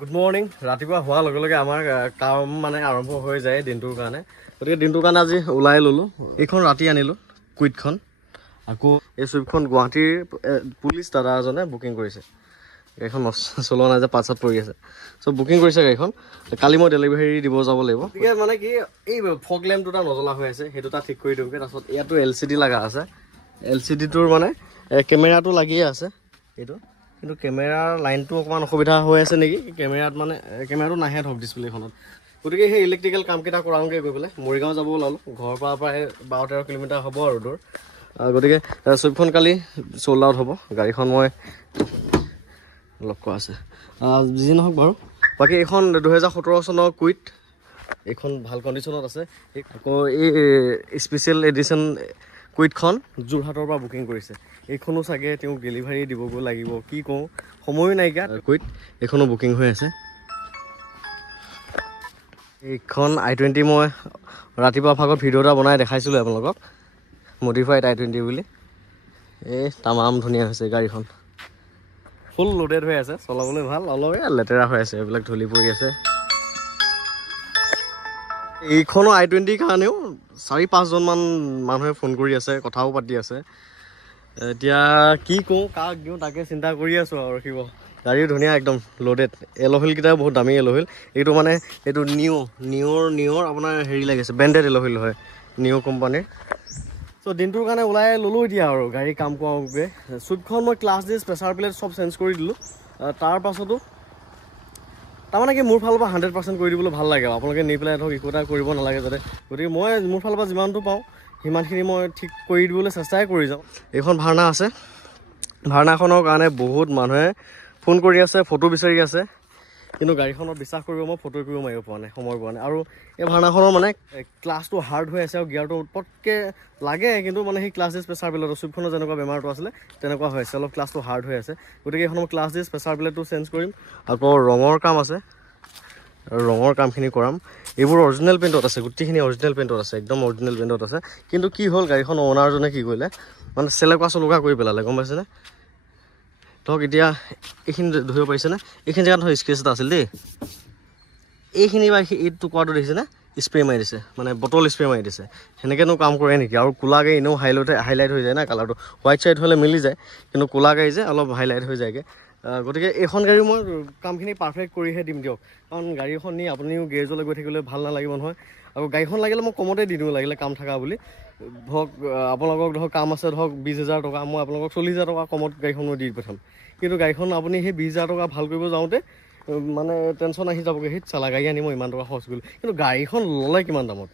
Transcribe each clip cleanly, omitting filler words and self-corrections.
Good morning. ৰাতিপুৱা হোৱাৰ লগে লগে আমাৰ কাম মানে আৰম্ভ হৈ যায় দিনটোৰ কাৰণে। গতিকে দিনটোৰ কাৰণে আজি ওলাই ল'লোঁ। এইখন ৰাতি আনিলোঁ কুইটখন। আকৌ এই চুইফটখন গুৱাহাটীৰ পুলিচ দাদা এজনে বুকিং কৰিছে। গাড়ীখন চলোৱা নাই যে পাছত পৰি আছে। চ' বুকিং কৰিছে গাড়ীখন। কালি মই ডেলিভাৰী দিব যাব লাগিব। গতিকে মানে কি এই ফগ লেম্প দুটা নজ্বলা হৈ আছে, সেই দুটা ঠিক কৰি দিওঁগৈ। তাৰপিছত ইয়াতো LCD লগা আছে। LCDটোৰ মানে কেমেৰাটো লাগিয়ে আছে এইটো, কিন্তু কেমেৰাৰ লাইনটো অকণমান অসুবিধা হৈ আছে নেকি। কেমেৰাত মানে কেমেৰাটো নাহে ধৰক ডিছপ্লেখনত। গতিকে সেই ইলেক্ট্ৰিকেল কামকেইটা কৰাওঁগৈ গৈ পেলাই মৰিগাঁও যাব ওলালোঁ। ঘৰৰ পৰা প্ৰায় 12-13 কিলোমিটাৰ হ'ব আৰু দূৰ। গতিকে চুইফটখন কালি চ'ল্ড আউট হ'ব। গাড়ীখন মই লগ কৰা আছে যি নহওক বাৰু। বাকী এইখন 2017 চনৰ কুইট, এইখন ভাল কণ্ডিশ্যনত আছে। আকৌ এই স্পেচিয়েল এডিশ্যন কুইটখন যোৰহাটৰ পৰা বুকিং কৰিছে। এইখনো চাগে তেওঁক ডেলিভাৰী দিবগৈ লাগিব, কি কওঁ সময়ো নাইকিয়া। কুইট এইখনো বুকিং হৈ আছে। এইখন i20 মই ৰাতিপুৱা ভাগত ভিডিঅ' এটা বনাই দেখাইছিলোঁ আপোনালোকক, মডিফাইড i20 বুলি। এই তামাম ধুনীয়া হৈছে গাড়ীখন, ফুল লোডেড হৈ আছে, চলাবলৈ ভাল। অলপ লেতেৰা হৈ আছে, এইবিলাক ধূলি পৰি আছে। এইখনো i20 কাৰণেও 4-5জনমান মানুহে ফোন কৰি আছে, কথাও পাতি আছে। এতিয়া কি কওঁ, কাক দিওঁ তাকে চিন্তা কৰি আছোঁ আৰু। ৰখিব, গাড়ীও ধুনীয়া একদম লোডেড। এল'হুইলকেইটাও বহুত দামী এল'হুইল। এইটো মানে এইটো নিঅ'ৰ আপোনাৰ হেৰি লাগিছে, ব্ৰেণ্ডেড এল'হুইল হয়, নিঅ' কোম্পানীৰ। চ' দিনটোৰ কাৰণে ওলাই ল'লোঁ এতিয়া আৰু গাড়ী কাম কৰাওঁগৈ। চুইফটখন মই ক্লাছ ডিছ প্ৰেছাৰ প্লেট চব চেঞ্জ কৰি দিলোঁ। তাৰ পাছতো তাৰমানে কি মোৰ ফালৰ পৰা 100% কৰি দিবলৈ ভাল লাগে। আপোনালোকে নি পেলাই ধৰক একো এটা কৰিব নালাগে যাতে। গতিকে মই মোৰ ফালৰ পৰা যিমানটো পাওঁ সিমানখিনি মই ঠিক কৰি দিবলৈ চেষ্টাই কৰি যাওঁ। এইখন ভাৰ্না আছে। ভাৰ্নাখনৰ কাৰণে বহুত মানুহে ফোন কৰি আছে, ফটো বিচাৰি আছে, কিন্তু গাড়ীখনত বিশ্বাস কৰিব মই ফটো কৰিব মাৰিব পৰা নাই, সময় পোৱা নাই। আৰু এই ভাৰ্নাখনৰ মানে ক্লাছটো হাৰ্ড হৈ আছে আৰু গিয়াৰটো পটকৈ লাগে, কিন্তু মানে সেই ক্লাছ ডিছ প্ৰেছাৰ প্লেটৰ চুইফটখনৰ যেনেকুৱা বেমাৰটো আছিলে তেনেকুৱা হৈ আছে, অলপ ক্লাছটো হাৰ্ড হৈ আছে। গতিকে এইখন মই ক্লাছ ডিছ প্ৰেছাৰ প্লেটটো চেঞ্জ কৰিম। আকৌ ৰঙৰ কাম আছে, ৰঙৰ কামখিনি কৰাম। এইবোৰ অৰিজিনেল পেইণ্টত আছে, গোটেইখিনি অৰিজিনেল পেইণ্টত আছে, একদম অৰিজিনেল পেইণ্টত আছে। কিন্তু কি হ'ল, গাড়ীখন অ'নাৰজনে কি কৰিলে, মানে চেলেকা কৰি পেলালে, গম পাইছেনে। ধৰক এতিয়া এইখিনি ধৰিব পাৰিছেনে, এইখিনি জেগাত ধৰক স্কেচ এটা আছিল দেই, এইখিনি বা এই টুকুৰাটো দেখিছেনে, স্প্ৰে মাৰি দিছে, মানে বটল স্প্ৰে মাৰি দিছে। সেনেকৈনো কাম কৰে নেকি। আৰু ক'লাকৈ এনেও হাইলাইট হৈ যায় না কালাৰটো, হোৱাইট চাইড হ'লে মিলি যায়, কিন্তু ক'লা গাড়ী যে অলপ হাইলাইট হৈ যায়গৈ। গতিকে এইখন গাড়ী মই কামখিনি পাৰফেক্ট কৰিহে দিম দিয়ক, কাৰণ গাড়ী এখন নি আপুনিও গেৰেজলৈ গৈ থাকিবলৈ ভাল নালাগিব নহয়। আৰু গাড়ীখন লাগিলে মই কমতে দি দিওঁ, লাগিলে কাম থকা বুলি। ধৰক আপোনালোকক ধৰক কাম আছে, ধৰক 20,000 টকা, মই আপোনালোকক 40,000 টকা কমত গাড়ীখন মই দি পঠাম। কিন্তু গাড়ীখন আপুনি সেই 20,000 টকা ভাল কৰিব যাওঁতে মানে টেনশ্যন আহি যাবগৈ, সেই চালা গাড়ী আনি মই ইমান টকা খৰচ কৰিলোঁ। কিন্তু গাড়ীখন ল'লে কিমান দামত,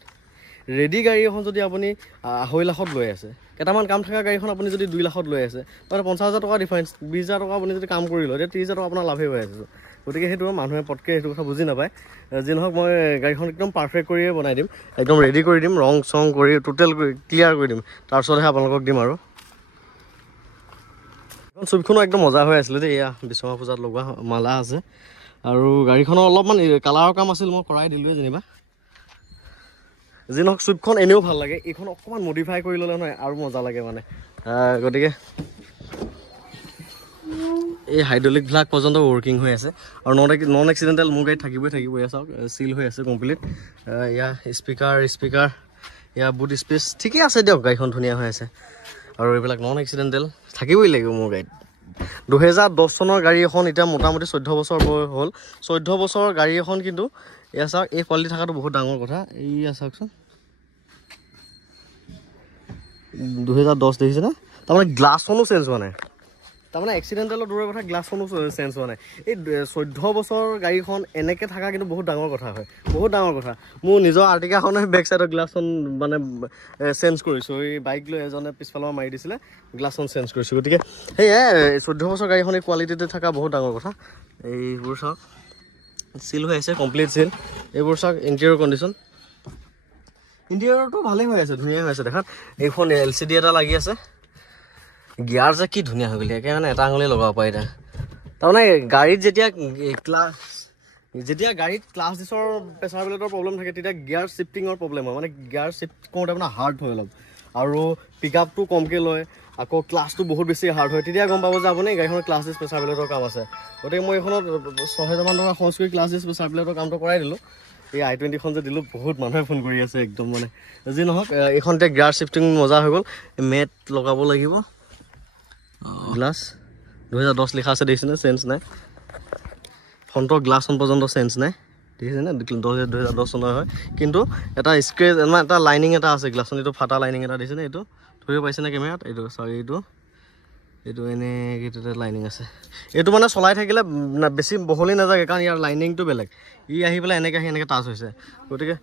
ৰেডি গাড়ী এখন যদি আপুনি 2.5 লাখত লৈ আছে, কেইটামান কাম থকা গাড়ীখন আপুনি যদি 2 লাখত লৈ আছে, মানে 50,000 টকা ডিফাৰেঞ্চ। 20,000 টকা আপুনি যদি কাম কৰি লয়, তেতিয়া 30,000 টকা আপোনাৰ লাভেই হৈ আছে। গতিকে সেইটো মানুহে পটকৈ সেইটো কথা বুজি নাপায়। যি নহওক মই গাড়ীখন একদম পাৰফেক্ট কৰিয়ে বনাই দিম, একদম ৰেডি কৰি দিম, ৰং চং কৰি টোটেল ক্লিয়াৰ কৰি দিম, তাৰপিছতহে আপোনালোকক দিম। আৰু এখন চুইফটখনো একদম মজা হৈ আছিলে দেই। এয়া বিশ্বকৰ্মা পূজাত লগোৱা মালা আছে। আৰু গাড়ীখনৰ অলপমান কালাৰৰ কাম আছিল, মই কৰাই দিলোঁৱে যেনিবা। যি নহওক চুইফটখন এনেও ভাল লাগে, এইখন অকণমান মডিফাই কৰি ল'লে নহয় আৰু মজা লাগে মানে। গতিকে এই হাইড্ৰলিকবিলাক পৰ্যন্ত ৱৰ্কিং হৈ আছে। আৰু নন এক্সিডেণ্টেল মোৰ গাড়ীত থাকিবই চাওক, চিল হৈ আছে কমপ্লিট। এয়া স্পীকাৰ এয়া বুট স্পেচ ঠিকে আছে দিয়ক, গাড়ীখন ধুনীয়া হৈ আছে। আৰু এইবিলাক নন এক্সিডেণ্টেল থাকিবই লাগিব মোৰ গাড়ীত। 2010 চনৰ গাড়ী এখন, এতিয়া মোটামুটি 14 বছৰ হ'ল। 14 বছৰৰ গাড়ী এখন, কিন্তু এয়া চাওক, এই কোৱালিটি থকাটো বহুত ডাঙৰ কথা। এইয়া চাওকচোন, 2010 দেখিছেনে। তাৰমানে গ্লাছখনো চেঞ্জ হোৱা নাই, তাৰমানে এক্সিডেণ্টেলৰ দূৰৰ কথা, গ্লাছখনো চেঞ্জ হোৱা নাই। এই 14 বছৰৰ গাড়ীখন এনেকৈ থকা কিন্তু বহুত ডাঙৰ কথা হয়, বহুত ডাঙৰ কথা। মোৰ নিজৰ আৰ্টিকাখনে বেক চাইডৰ গ্লাছখন মানে চেঞ্জ কৰিছোঁ। এই বাইক লৈ এজনে পিছফালৰ পৰা মাৰি দিছিলে, গ্লাছখন চেঞ্জ কৰিছোঁ। গতিকে সেয়াই 14 বছৰ গাড়ীখন এই কোৱালিটিতে থকা বহুত ডাঙৰ কথা। এইবোৰ চাওক, চিল হৈ আছে, কমপ্লিট চিল। এইবোৰ চাওক, ইণ্টেৰিয়ৰ কণ্ডিশ্যন, ইণ্টেৰিয়ৰটো ভালেই হৈ আছে, ধুনীয়া হৈ আছে দেখাত। এইখন LCD এটা লাগি আছে। গিয়াৰ যে কি ধুনীয়া হৈ গ'ল, একে মানে এটা আঙুলি লগাব পাৰি এতিয়া। তাৰমানে গাড়ীত যেতিয়া গাড়ীত ক্লাছ ডিছৰ প্ৰেছাৰ প্লেটৰ প্ৰব্লেম থাকে, তেতিয়া গিয়াৰ শ্বিফটিঙৰ প্ৰব্লেম হয়, মানে গিয়াৰ শ্বিফ্ট কৰোঁতে আপোনাৰ হাৰ্ড হয় অলপ। আৰু পিক আপটো কমকৈ লয়, আকৌ ক্লাছটো বহুত বেছি হাৰ্ড হয়, তেতিয়া গম পাব যে আপুনি গাড়ীখনৰ ক্লাছ ডিছ প্ৰেছাৰ প্লেটৰ কাম আছে। গতিকে মই এইখনত 6,000 মান টকা খৰচ কৰি ক্লাছ ডিছ প্ৰেছাৰ প্লেটৰ কামটো কৰাই দিলোঁ। এই i20খন যে দিলোঁ, বহুত মানুহে ফোন কৰি আছে একদম মানে। যি নহওক এইখন এতিয়া গিয়াৰ শ্বিফটিং মজা হৈ গ'ল। মেট লগাব লাগিব, গ্লাছ 2010 লিখা আছে দেখিছেনে, চেঞ্জ নাই। ফ্ৰণ্টৰ গ্লাছখন পৰ্যন্ত চেঞ্জ নাই, দেখিছেনে 2010 চনৰ হয়। কিন্তু এটা স্ক্ৰেচ মানে এটা লাইনিং এটা আছে গ্লাছখন, এইটো ফাটা লাইনিং এটা দিছেনে, এইটো ধৰিব পাৰিছেনে কেমেৰাত, এইটো চৰি এইটো এনেকৈ লাইনিং আছে। এইটো মানে চলাই থাকিলে বেছি বহলি নাযায়, কাৰণ ইয়াৰ লাইনিংটো বেলেগ। ই আহি পেলাই এনেকৈ টাচ হৈছে। গতিকে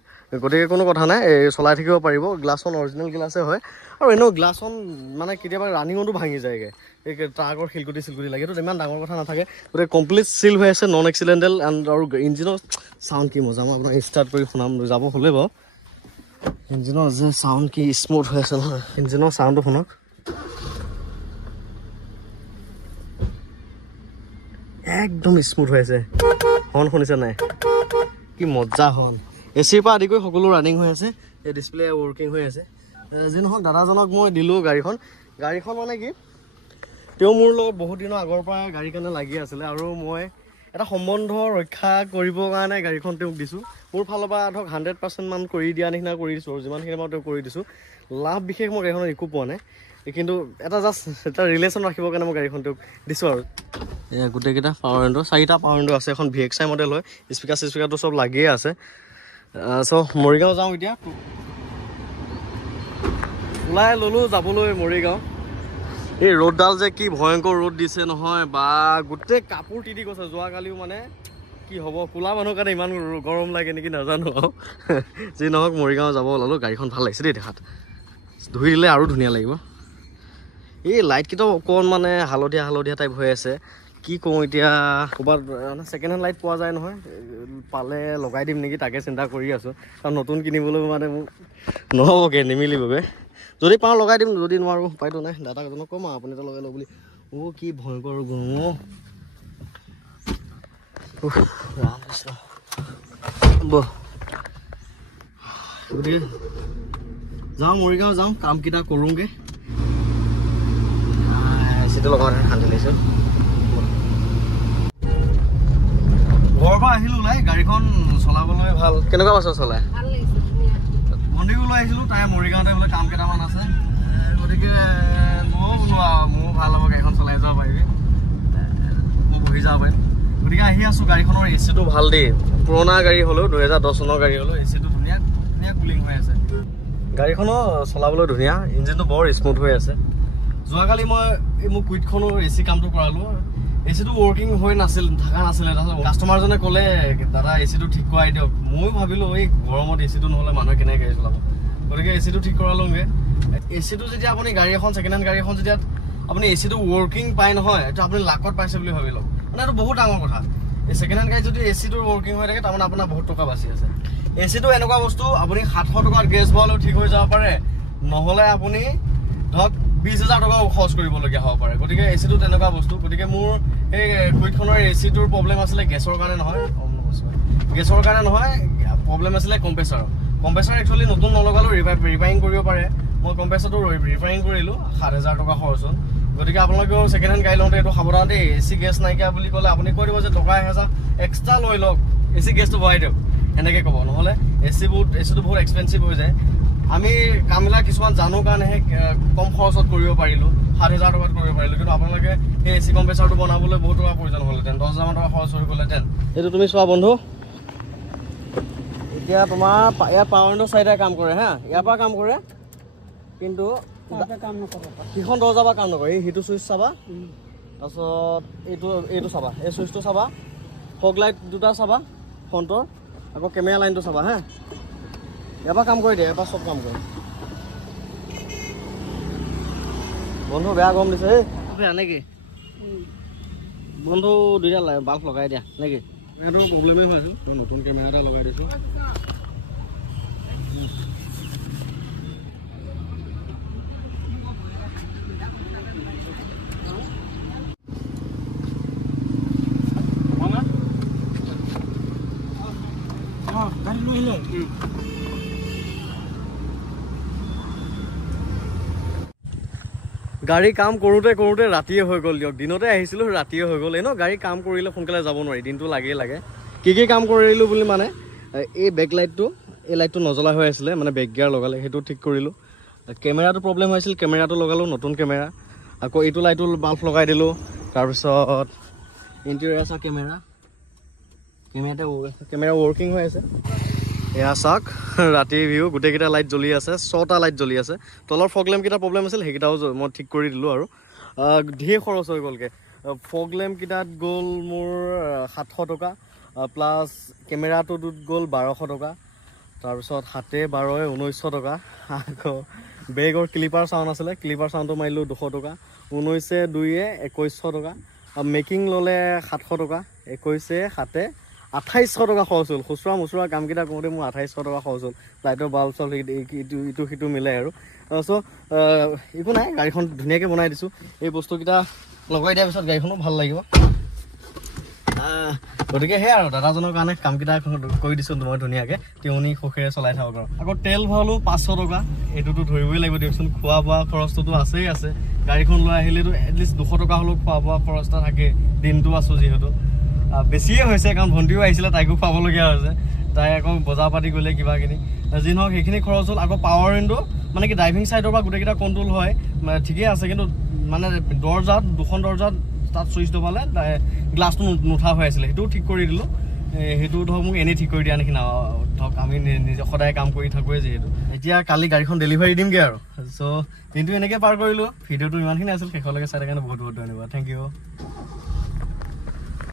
কোনো কথা নাই, এই চলাই থাকিব পাৰিব। গ্লাছখন অৰিজিনেল গ্লাছে হয়, আৰু এনেও গ্লাছখন মানে কেতিয়াবা ৰানিঙতো ভাঙি যায়গৈ, এই ট্ৰাকৰ শিলগুটি লাগে, এইটো ইমান ডাঙৰ কথা নাথাকে। গতিকে কমপ্লিট চিল হৈ আছে, নন এক্সিডেণ্টেল। আৰু ইঞ্জিনৰ চাউণ্ড কি মজা, মই আপোনাক ষ্টাৰ্ট কৰি শুনাম, যাব হ'লে বাৰু। ইঞ্জিনৰ যে চাউণ্ড কি স্মুথ হৈ আছে নহয়, ইঞ্জিনৰ চাউণ্ডটো শুনক, একদম স্মুথ হৈ আছে। হৰ্ণ শুনিছে নাই, কি মজা হৰ্ণ। এচিৰ পৰা আদি কৰি সকলো ৰানিং হৈ আছে, এই ডিছপ্লে ৱৰ্কিং হৈ আছে। যি নহওক দাদাজনক মই দিলোঁ গাড়ীখন মানে কি, তেওঁ মোৰ লগত বহুত দিনৰ আগৰ পৰা গাড়ীৰ কাৰণে লাগি আছিলে, আৰু মই এটা সম্বন্ধ ৰক্ষা কৰিবৰ কাৰণে গাড়ীখন তেওঁক দিছোঁ। মোৰ ফালৰ পৰা ধৰক 100% মান কৰি দিয়া নিচিনা কৰি দিছোঁ, আৰু যিমানখিনি মই তেওঁক কৰি দিছোঁ। লাভ বিশেষ মই গাড়ীখনত একো পোৱা নাই, কিন্তু এটা জাষ্ট এটা ৰিলেশ্যন ৰাখিবৰ কাৰণে মই গাড়ীখন তেওঁক দিছোঁ। আৰু গোটেইকেইটা পাৱাৰ উইণ্ডো, 4টা পাৱাৰ উইণ্ডো আছে, এখন VXI মডেল হয়, স্পীকাৰটো চব লাগিয়ে আছে। মৰিগাঁও যাওঁ এতিয়া, ওলাই ল'লোঁ যাবলৈ মৰিগাঁও। এই ৰ'দডাল যে কি ভয়ংকৰ ৰ'দ দিছে নহয়, বা গোটেই কাপোৰ তিতি গৈছে। যোৱাকালিও মানে কি হ'ব, ক'লা মানুহৰ কাৰণে ইমান গৰম লাগে নেকি নাজানো আৰু। যি নহওক মৰিগাঁও যাব ওলালোঁ। গাড়ীখন ভাল লাগিছে দেই দেখাত, ধুই দিলে আৰু ধুনীয়া লাগিব। এই লাইটকেইটাও অকণ মানে হালধীয়া টাইপ হৈ আছে, কি কৰোঁ এতিয়া। ক'ৰবাত ছেকেণ্ড হেণ্ড লাইট পোৱা যায় নহয়, পালে লগাই দিম নেকি, তাকে চিন্তা কৰি আছোঁ। কাৰণ নতুন কিনিবলৈ মানে মোক নহ'বগৈ, নিমিলিবগৈ। যদি পাওঁ লগাই দিম, যদি নোৱাৰোঁ উপায়তো নাই। দাদাজনক ক'ম আৰু আপুনি এটা লগাই লওঁ বুলি। কি ভয়ংকৰ গৰম গতিকে যাওঁ মৰিগাঁও যাওঁ, কামকেইটা কৰোঁগৈ। এচিটো লগাওঁ, শান্তি লাগিছোঁ। ঘৰৰ পৰা আহিলোঁ ওলাই, গাড়ীখন চলাবলৈ ভাল। কেনেকুৱা পাইছ চলাই? মন্দিৰো লৈ আহিছিলোঁ, তাই মৰিগাঁৱতে বোলে কাম কেইটামান আছে। গতিকে ময়ো বোলো আৰু মোৰো ভাল হ'ব, গাড়ীখন চলাই যাব পাৰিবি, মই বহি যাব পাৰিম। গতিকে আহি আছোঁ। গাড়ীখনৰ এচিটো ভাল দেই, পুৰণা গাড়ী হ'লেও 2010 চনৰ গাড়ী হ'লেও এচিটো ধুনীয়া কুলিং হৈ আছে। গাড়ীখনো চলাবলৈ ধুনীয়া, ইঞ্জিনটো বৰ স্মুথ হৈ আছে। যোৱাকালি মই মোৰ কুইটখনৰ এচি কামটো কৰালোঁ, এচিটো ৱৰ্কিং হৈ থকা নাছিলে। তাৰপিছত কাষ্টমাৰজনে ক'লে দাদা এচিটো ঠিক কৰাই দিয়ক। ময়ো ভাবিলোঁ এই গৰমত এচিটো নহ'লে মানুহে কেনেকৈ গাড়ী চলাব। গতিকে এচিটো ঠিক কৰালোঁগৈ। এচিটো যেতিয়া আপুনি গাড়ী এখন ছেকেণ্ড হেণ্ড গাড়ী এখন যেতিয়া আপুনি এচিটো ৱৰ্কিং পায় নহয়, এইটো আপুনি লাকত পাইছে বুলি ভাবি লওক। মানে এইটো বহুত ডাঙৰ কথা। এই ছেকেণ্ড হেণ্ড গাড়ী যদি এচিটো ৱৰ্কিং হৈ থাকে, তাৰমানে আপোনাৰ বহুত টকা বাচি আছে। এচিটো এনেকুৱা বস্তু, আপুনি 700 টকাত গেছ ভৰালেও ঠিক হৈ যাব পাৰে, নহ'লে আপুনি ধৰক 20,000 টকা খৰচ কৰিবলগীয়া হ'ব পাৰে। গতিকে এচিটো তেনেকুৱা বস্তু। গতিকে মোৰ এই কুইটখনৰ এচিটোৰ প্ৰব্লেম আছিলে গেছৰ কাৰণে নহয়, প্ৰব্লেম আছিলে কম্প্ৰেছাৰৰ। কম্প্ৰেছাৰ একচুৱেলি নতুন নলগালেও ৰিপেয়াৰিং কৰিব পাৰে। মই কম্প্ৰেছাৰটো ৰিপেয়াৰিং কৰিলোঁ, 7,000 টকা খৰচ হ'ল। গতিকে আপোনালোকেও ছেকেণ্ড হেণ্ড গাড়ী লওঁতে এইটো সাৱধান দেই। এচি গেছ নাইকিয়া বুলি ক'লে আপুনি কৈ দিব যে টকা 1,000 এক্সট্ৰা লৈ লওক, এচি গেছটো ভৰাই দিয়ক, এনেকৈ ক'ব। নহ'লে এচিটো বহুত এক্সপেঞ্চিভ হৈ যায়। আমি কামবিলাক কিছুমান জানো কাৰণেহে কম খৰচত কৰিব পাৰিলোঁ, 7,000 টকাত কৰিব পাৰিলোঁ। কিন্তু আপোনালোকে সেই এচি কম্প্ৰেছাৰটো বনাবলৈ বহুত টকা প্ৰয়োজন হ'লহেঁতেন, 10,000 মান টকা খৰচ হৈ গ'লহেঁতেন। এইটো তুমি চোৱা বন্ধু, এতিয়া তোমাৰ ইয়াত পাৱাৰ উইণ্ডো 4টাই কাম কৰে হা, ইয়াৰ পৰা কাম কৰে, কিন্তু সিখন দৰ্জাৰ পৰা কাম নকৰে। সেইটো চুইচ চাবা, তাৰপিছত এইটো চাবা, এই চুইচটো চাবা, ফগ লাইট দুটা চাবা ফ্ৰণ্টৰ, আকৌ কেমেৰা লাইনটো চাবা হা। ইয়াৰ পৰা কাম কৰি দিয়ে, ইয়াৰ পৰা চব কাম কৰে। বন্ধু বেয়া গৰম দিছে এই নেকি বন্ধু, দুইটা বাল্ব লগাই দিয়া নেকি? এইটো প্ৰব্লেমেই হৈ আছিল, নতুন কেমেৰা এটা লগাই দিছোঁ। গাড়ী কাম কৰোঁতে কৰোঁতে ৰাতিয়ে হৈ গ'ল দিয়ক। দিনতে আহিছিলোঁ, ৰাতিয়ে হৈ গ'ল। এনেও গাড়ী কাম কৰিলে সোনকালে যাব নোৱাৰি, দিনটো লাগে। কি কাম কৰিলোঁ বুলি মানে এই বেক লাইটটো, এই লাইটটো নজ্বলা হৈ আছিলে, মানে বেক গিয়াৰ লগালে, সেইটো ঠিক কৰিলোঁ। কেমেৰাটো প্ৰব্লেম হৈছিল, কেমেৰাটো লগালোঁ, নতুন কেমেৰা। আকৌ এইটো লাইটো বাল্ব লগাই দিলোঁ। তাৰপিছত ইণ্টেৰিয়াৰ চাওক, কেমেৰা ৱৰ্কিং হৈ আছে। এয়া চাওক ৰাতিৰ ভিউ, গোটেইকেইটা লাইট জ্বলি আছে, 6টা লাইট জ্বলি আছে। তলৰ ফগ লেম্পকেইটা প্ৰব্লেম আছিল, সেইকেইটাও মই ঠিক কৰি দিলোঁ। আৰু ধেৰ খৰচ হৈ গ'লগৈ। ফগ লেম্পকেইটাত গ'ল মোৰ 700 টকা, প্লাছ কেমেৰাটোত গ'ল 1200 টকা, তাৰপিছত 7 12 1900 টকা। আকৌ বেগৰ ক্লিপাৰ চাউণ্ড আছিলে, ক্লিপাৰ চাউণ্ডটো মাৰিলোঁ 200 টকা, 19 2 2100 টকা। মেকিং ল'লে 700 টকা, 21 7 2800 টকা খৰচ হ'ল। খুচুৰা মুচুৰা কামকেইটা কৰোঁতে মোৰ 2800 টকা খৰচ হ'ল। লাইটৰ বাল্ব চাল্ব ইটো সিটো মিলাই আৰু চ' একো নাই, গাড়ীখন ধুনীয়াকৈ বনাই দিছোঁ। এই বস্তুকেইটা লগাই দিয়াৰ পিছত গাড়ীখনো ভাল লাগিব। গতিকে সেয়া আৰু দাদাজনৰ কাৰণে কামকেইটা কৰি দিছোঁ মই ধুনীয়াকৈ, তেওঁনি সুখেৰে চলাই থাকক আৰু। আকৌ তেল ভৰালোঁ 500 টকা, এইটোতো ধৰিবই লাগিব দিয়কচোন। খোৱা বোৱা খৰচটোতো আছেই আছে, গাড়ীখন লৈ আহিলেতো এটলিষ্ট 200 টকা হ'লেও খোৱা বোৱা খৰচ এটা থাকে, দিনটো আছোঁ যিহেতু। বেছিয়ে হৈছে কাৰণ ভণ্টিও আহিছিলে, তাইকো খুৱাবলগীয়া হৈছে। তাই আকৌ বজাৰ পাতি গ'লে কিবা কিনি যি নহওক সেইখিনি খৰচ হ'ল। আকৌ পাৱাৰ উইণ্ডো মানে কি ড্ৰাইভিং ছাইডৰ পৰা গোটেইকেইটা কণ্ট্ৰল হয়, ঠিকেই আছে, কিন্তু মানে দৰ্জাত, 2খন দৰ্জাত তাত চুইচ দবালে গ্লাছটো নুঠা হৈ আছিলে, সেইটোও ঠিক কৰি দিলোঁ। সেইটো ধৰক মোক এনেই ঠিক কৰি দিয়া নিচিনা, ধৰক আমি নিজে সদায় কাম কৰি থাকোঁৱেই যিহেতু। এতিয়া কালি গাড়ীখন ডেলিভাৰী দিমগৈ আৰু। চ' দিনটো এনেকৈ পাৰ কৰিলোঁ। ভিডিঅ'টো ইমানখিনি আছিল, শেষলৈকে চাই কাৰণে বহুত ধন্যবাদ। Thank U.